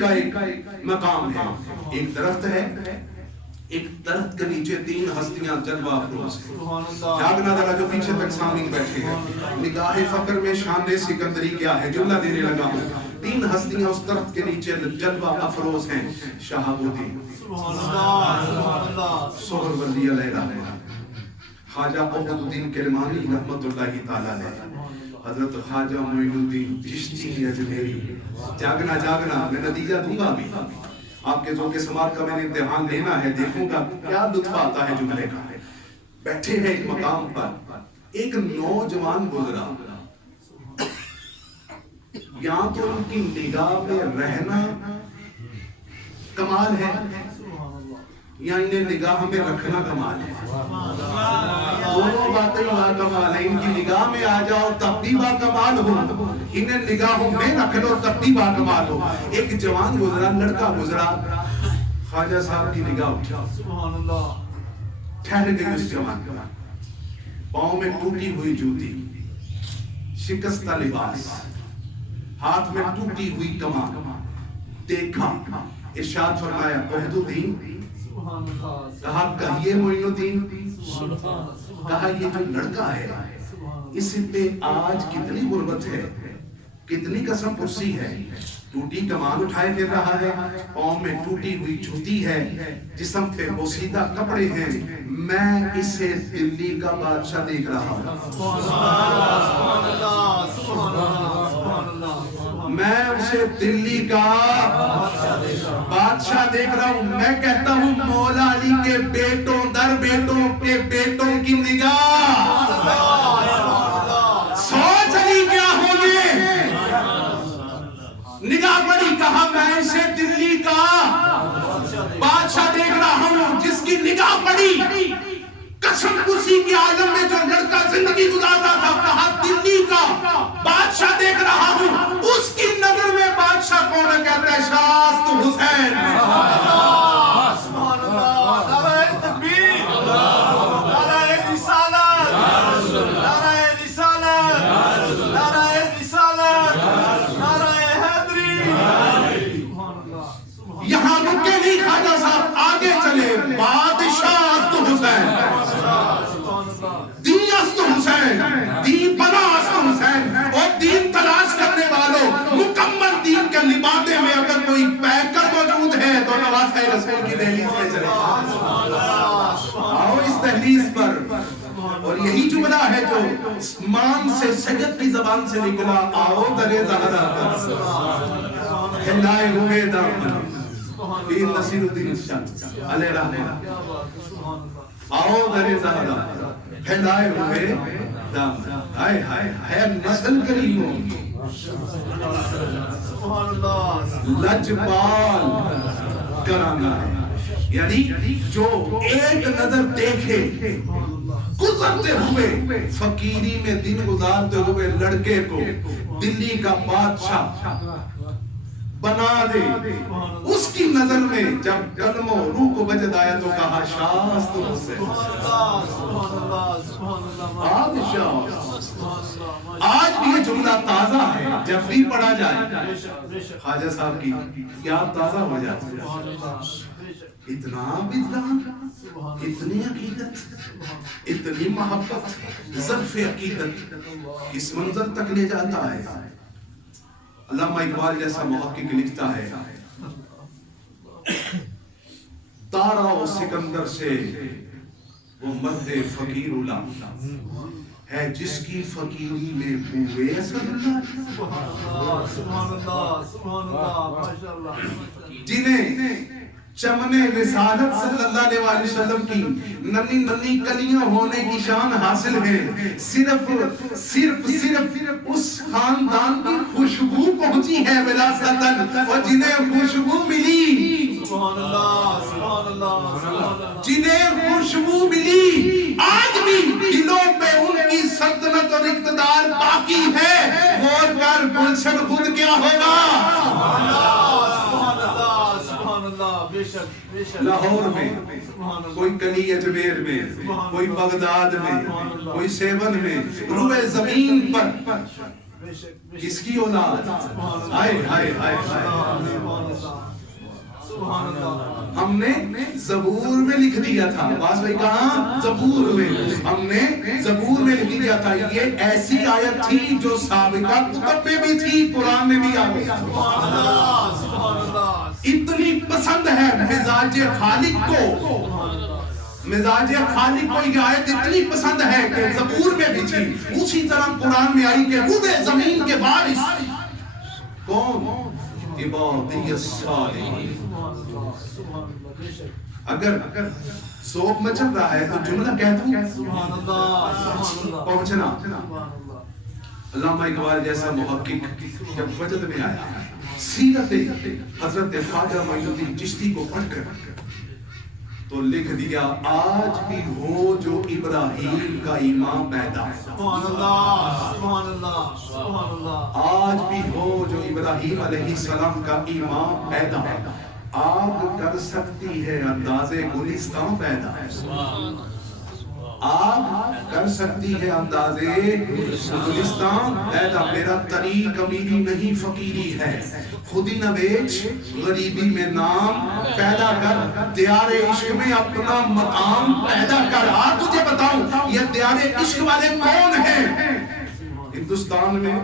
کا ایک مقام ہے. ایک درخت ہے, ایک درخت کے نیچے 3 ہستیاں جلوہ افروز ہیں. جاگنا ذرا جو پیچھے تک سامنے بیٹھے ہیں. نگاہ فقر میں شان سکندری کیا ہے, جملہ دینے لگا ہوں. 3 ہستیاں اس درخت کے نیچے جلوہ افروز ہیں. شہاب الدین سہر ولی علیہ الرحمہ, خواجہ عبد الدین کرمانی رحمت اللہ تعالی علیہ, حضرت خواجہ معین الدین چشتی اجمیری. جاگنا جاگنا, میں نتیجہ دوں گا بھی. آپ کے ذوق سماعت کا میں نے امتحان لینا ہے, دیکھوں گا کیا لطف آتا ہے جملے کا. بیٹھے ہیں ایک مقام پر, ایک نوجوان گزرا. یہاں تو ان کی نگاہ میں رہنا کمال ہے, یا انہیں نگاہ میں رکھنا کمال ہے. دونوں باتیں وہاں کمال ہے. ان کی نگاہ میں آ جاؤ تب بھی با کمال ہو, انہیں نگاہوں میں رکھ لو تب بھی با کمال ہو. ایک جوان گزرا, لڑکا گزرا, خواجہ صاحب کی نگاہ اٹھی, ٹھہر گئی اس جوان. پاؤں میں ٹوٹی ہوئی جوتی, شکستہ لباس, ہاتھ میں ٹوٹی ہوئی کمان. دیکھا, ارشاد فرمایا عبد الدین. کہا کہیے معین الدین. کہا یہ جو لڑکا ہے اس پہ آج کتنی غربت ہے, کتنی قسم پرسی ہے. ٹوٹی کمان اٹھائے پھر رہا ہے, پاؤں میں ٹوٹی ہوئی جوتی ہے, جسم پہ بوسیدہ کپڑے ہیں. میں اسے دلی کا بادشاہ دیکھ رہا ہوں. میں اسے دلی کا بادشاہ دیکھ رہا ہوں. میں کہتا ہوں مولا علی کے بیٹوں در بیٹوں کے بیٹوں کی نگاہ, سوچ علی کیا ہوگی. نگاہ بڑی. کہا میں اسے دلی کا بادشاہ دیکھ رہا ہوں جس کی نگاہ بڑی. قسم کسی کے عالم میں جو لڑکا زندگی گزارتا تھا, کہا دلی کا بادشاہ دیکھ رہا ہوں. اس کی نظر میں بادشاہ کون ہے؟ کہتا ہے شاست حسین. یہاں رکے نہیں خواجہ صاحب, آگے چلے. بادشاہ حسین, دین است حسین, دین بنا است حسین. اور دین تلاش کرنے والوں, مکمل دین کے لبادے میں اگر کوئی پیکر موجود ہے تو نواسہ رسول کی دہلیز میں چلے. آؤ اس دہلیز پر. اور یہی جملہ ہے جو مان سے سید کی زبان سے نکلا, آؤ در زہرا پر ہلائے ہوئے دامن. پیر نصیر الدین شاہ علیہ رحمہ, آؤ در زہرا پر پھیلائے ہوئے دامن. ہائے ہائے ہے نسل کریموں کی لجپال کرانا ہے. یعنی جو ایک نظر دیکھے گزرتے ہوئے, فقیری میں دن گزارتے ہوئے لڑکے کو دلی کا بادشاہ بنا دے, اس کی نظر میں جب قلم و روح کو وجد آیا تو کہا شاست حسین. آج بھی یہ جملہ تازہ ہے, جب بھی پڑھا جائے خواجہ صاحب کی یاد تازہ ہو جاتی ہے. اتنا بدلان, اتنی عقیدت, اتنی محبت, ظرف عقیدت اس منظر تک لے جاتا ہے. علامہ اقبال جیسا محقق لکھتا ہے, تارا و سکندر سے وہ مرد فقیر الا ہے جس کی فقیری میں ہوئے جنہیں چمن رسالت صلی اللہ علیہ وسلم کی ننی ننی کلیاں ہونے کی شان حاصل ہے. صرف اس خاندان کی خوشبو پہنچی ہے وراثتاً, اور جنہیں خوشبو ملی, جنہیں خوشبو ملی, آج بھی دلوں پہ ان کی سلطنت اور اقتدار باقی ہے. غور کر گلشن خود کیا ہوگا. لاہور میں, کوئی کلی اجمیر میں, کوئی بغداد میں, کوئی سیون میں, روئے زمین پر کس کی اولاد؟ ہائے ہائے ہائے ہم نے زبور میں لکھ دیا تھا، باز بھائی کہاں؟ زبور میں ہم نے زبور میں لکھ دیا تھا. یہ ایسی آیت تھی جو سابقہ کتب میں بھی تھی، قرآن میں بھی آ گئی. اتنی پسند ہے مزاج خالق کو، مزاج خالق کو یہ آیت اتنی پسند ہے کہ زبور میں بھی تھی، اسی طرح قرآن میں آئی کہ روئے زمین کے وارث کون؟ عبادی الصالحین. اگر ذوق میں چل رہا ہے تو جملہ کہہ دوں پہنچنا. علامہ اقبال جیسا محقق جب وجد میں آیا، سیرت حضرت خواجہ معین الدین چشتی کو پڑھ کر تو لکھ دیا، آج بھی ہو جو ابراہیم کا ایمان پیدا. آج بھی ہو جو ابراہیم علیہ السلام کا ایمان پیدا. آگ کر سکتی ہے انداز گلستان پیدا. آگ کر سکتی ہے انداز گلستان پیدا. میرا طریق امیری نہیں فقیری ہے، خودی نہ بیچ غریبی میں نام پیدا کر. دیار عشق میں اپنا مقام پیدا کر. آج تجھے بتاؤں یہ دیار عشق والے کون ہیں؟ ہندوستان میں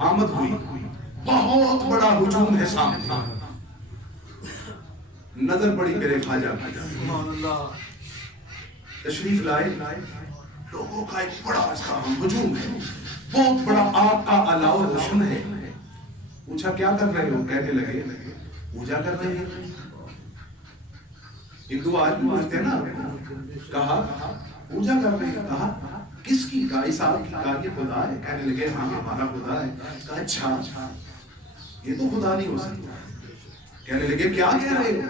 آمد ہوئی، بہت بڑا ہجوم ہے سامنے. نظر پڑی میرے خواجہ کی، تشریف لائے، لوگوں کا ایک بڑا ہجوم ہے، بہت بڑا آگ کا الاؤ روشن ہے. پوچھا کیا کر رہے ہو؟ کہنے لگے پوجا کر رہے ہیں. ہندو آج بھی پوچھتے ہیں نا. کہا پوجا کر رہے ہیں. کہا کس کی؟ کہا اس آگ کی. کہا یہ خدا ہے. کہنے لگے ہاں ہمارا خدا ہے. کہا اچھا یہ تو خدا نہیں ہو سکتا. کہنے لگے کیا کہہ رہے ہو؟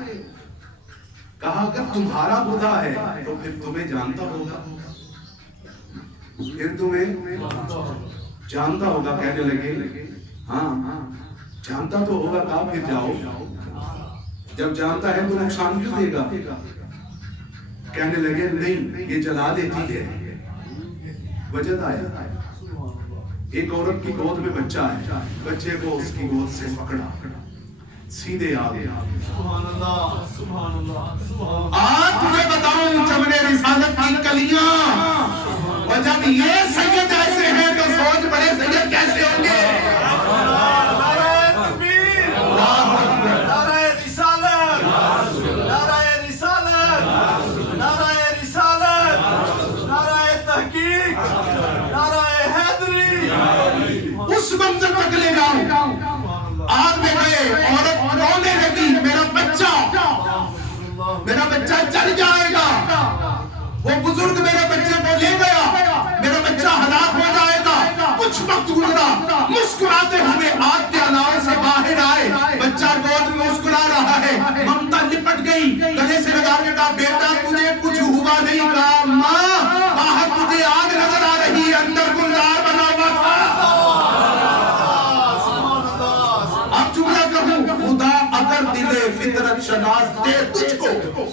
کہا اگر تمہارا خدا ہے تو پھر تمہیں جانتا ہوگا، پھر تمہیں جانتا ہوگا. کہنے لگے ہاں جانتا تو ہوگا. کہا پھر جاؤ، جب جانتا ہے تو نقصان کیوں دے گا؟ کہنے لگے نہیں یہ جلا دیتی ہے. وجد آیا، ایک عورت کی گود میں بچہ ہے، بچے کو اس کی گود سے پکڑا، سیدھے آ گیا. آج تمہیں بتاؤں جب نے رسالت کی کلیاں، اور جب یہ سید ایسے ہیں تو سوچ بڑے سید کیسے ہوں گے. نعرہ تکبیر، نعرہ رسالت، نعرہ رسالت، نعرہ رسالت، نعرہ تحقیق، نعرہ حیدری. اس منظر تک لے جاؤں. آگ میں گئے، عورت رونے لگی، میرا بچہ چل جائے گا. وہ بزرگ میرے بچے کو لے گیا، میرا بچہ ہلاک ہو جائے گا. کچھ وقت گزرا، مسکراتے ہوئے آگ کے الاؤ سے باہر آئے. بچہ گود میں مسکرا رہا ہے. ممتا لپٹ گئی، گلے سے لگا کے کہا بیٹا تجھے کچھ ہوا نہیں. کہا ماں باہر تجھے آگ نظر آ رہی ہے، اندر گلزار بنا ہوا تھا. خدا اگر دل فطرت شناس دے تجھ کو،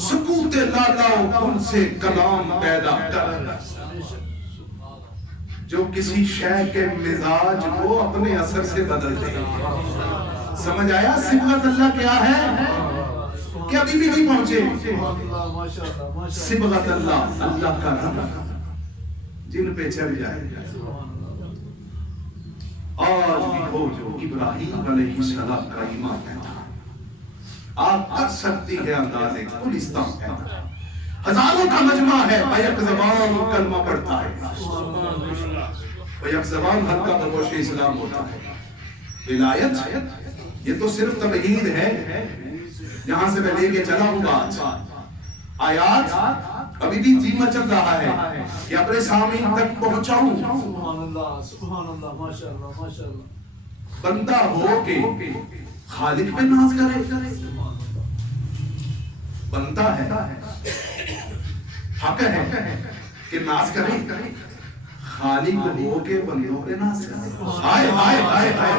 سکوت لالاؤ ان سے کلام پیدا کر. جو کسی شے کے مزاج کو اپنے اثر سے بدل دے. سمجھ آیا صبغت اللہ کیا ہے؟ کہ ابھی بھی نہیں پہنچے. صبغت اللہ، اللہ کا رنگ جن پہ چڑھ جائے. آج بھی ہو جو ابراہیم علیہ السلام کا ایمان پیدا. آگ کر سکتی ہے انداز گلستان پیدا. ہزاروں کا مجمع ہے، بیک زبان کلمہ پڑھتا ہے، بیک زبان حلقہ بگوش اسلام ہوتا ہے. ولایت یہ تو صرف تمہید ہے جہاں سے میں لے کے چلا ہوں. بات آیات ابھی بھی جی مچل رہا ہے کہ اپنے سامعین تک پہنچاؤں. سبحان اللہ، سبحان اللہ، ماشاءاللہ ماشاءاللہ. بندہ ہو کے خالق پہ ناز کرے. بندہ ہے، حق ہے کہ ناز کرے. خالق ہو کے بندوں پہ ناز کرے. آئے آئے آئے آئے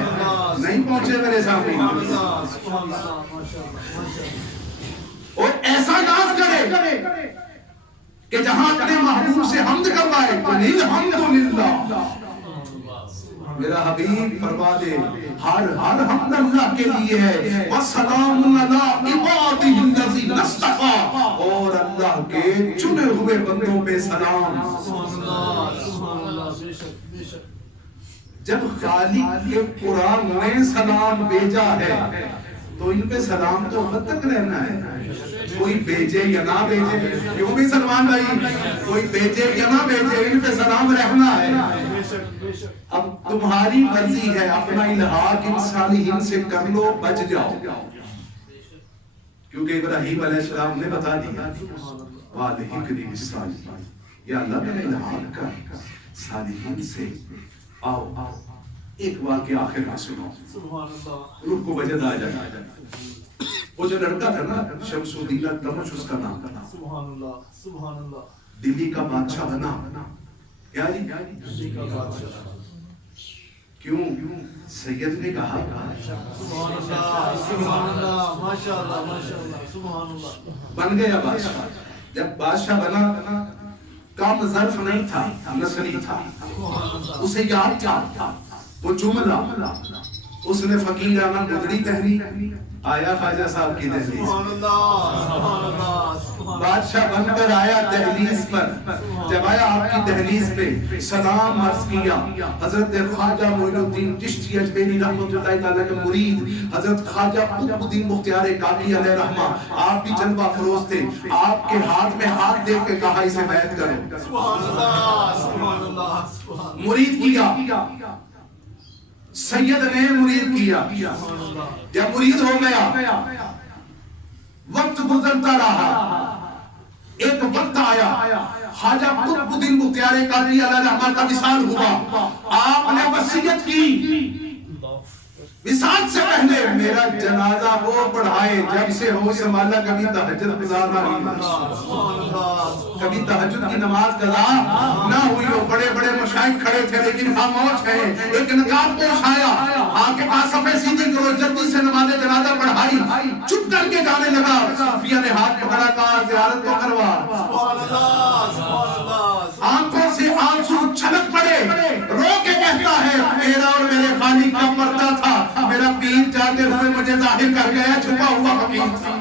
نہیں پہنچے میرے سامعین. اور ایسا ناز کرے کہ جہاں اپنے محبوب سے حمد کروائے. الحمدللہ میرا حبیب فرما دے ہر حمد اللہ کے لیے ہے وَسَلَامٌ عَلَىٰ عِبَادِهِ الَّذِينَ اصْطَفَىٰ اور اللہ کے چنے ہوئے بندوں پہ سلام جب خالق کے قرآن نے سلام بھیجا ہے تو ان پہ سلام تو اب تک رہنا ہے کوئی بھیجے یا نہ بھیجے کیوں بھی سلمان بھائی کوئی بھیجے یا نہ بھیجے ان پہ سلام رہنا ہے اب تمہاری مرضی ہے اپنا الحاق ان صالحین سے کر لو بچ جاؤ کیونکہ ابراہیم علیہ السلام نے بتا دیا وَالِحِقْنِي بِالصَّالِحِينَ یا اللہ میرا الحاق کر صالحین سے آؤ ایک واقعہ آخر میں سنو روح کو وجد آ جائے وہ جو لڑکا تھا نا شمس الدین التمش اس کا نام تھا دلی کا بادشاہ بنا کیا جی کیوں سید نے کہا بن گیا بادشاہ جب بادشاہ بنا کام ظرف نہیں تھا نسلی تھا اسے یاد تھا وہ جملہ اس نے فقیرانہ گدڑی تحری آیا خواجہ صاحب کی دہلیز بادشاہ بن کر آیا دہلیز پر جب آیا آپ کی دہلیز پہ سلام عرض کیا حضرت خواجہ معین الدین چشتی اجمیری رحمت اللہ تعالیٰ کے مرید حضرت خواجہ قطب الدین مختار کاکی علیہ رحمہ آپ بھی جلوہ فروز تھے آپ کے ہاتھ میں ہاتھ دے کے کہا اسے بیعت کرو مرید کیا سید نے مرید کیا جب مرید ہو گیا وقت گزرتا رہا ایک وقت آیا خواجہ قطب الدین مختار کاکی علیہ رحمہ کا وصال ہوا آپ نے وصیت کی وصال سے پہلے میرا جنازہ وہ پڑھائے جب سے ہو سنبھالا کبھی تہجد گزارنا نہیں کبھی تہجد کی نماز قضا نہ ہوئی ہو بڑے بڑے مشائخ کھڑے تھے لیکن خاموش ہیں ایک نقاب پوش آیا آپ کے پاس صفحے سیدھی کرو جلدی سے نماز جنازہ پڑھائی چپ کر کے جانے لگا صوفیہ نے ہاتھ پکڑا کہا زیارت تو کروا آنکھوں سے آنسو چھلک پڑے رو کے کہتا ہے میرا اور میرے خالق کا پردہ تھا میرا پیر جاتے ہوئے مجھے ظاہر کر گیا چھپا ہوا فقیر تھا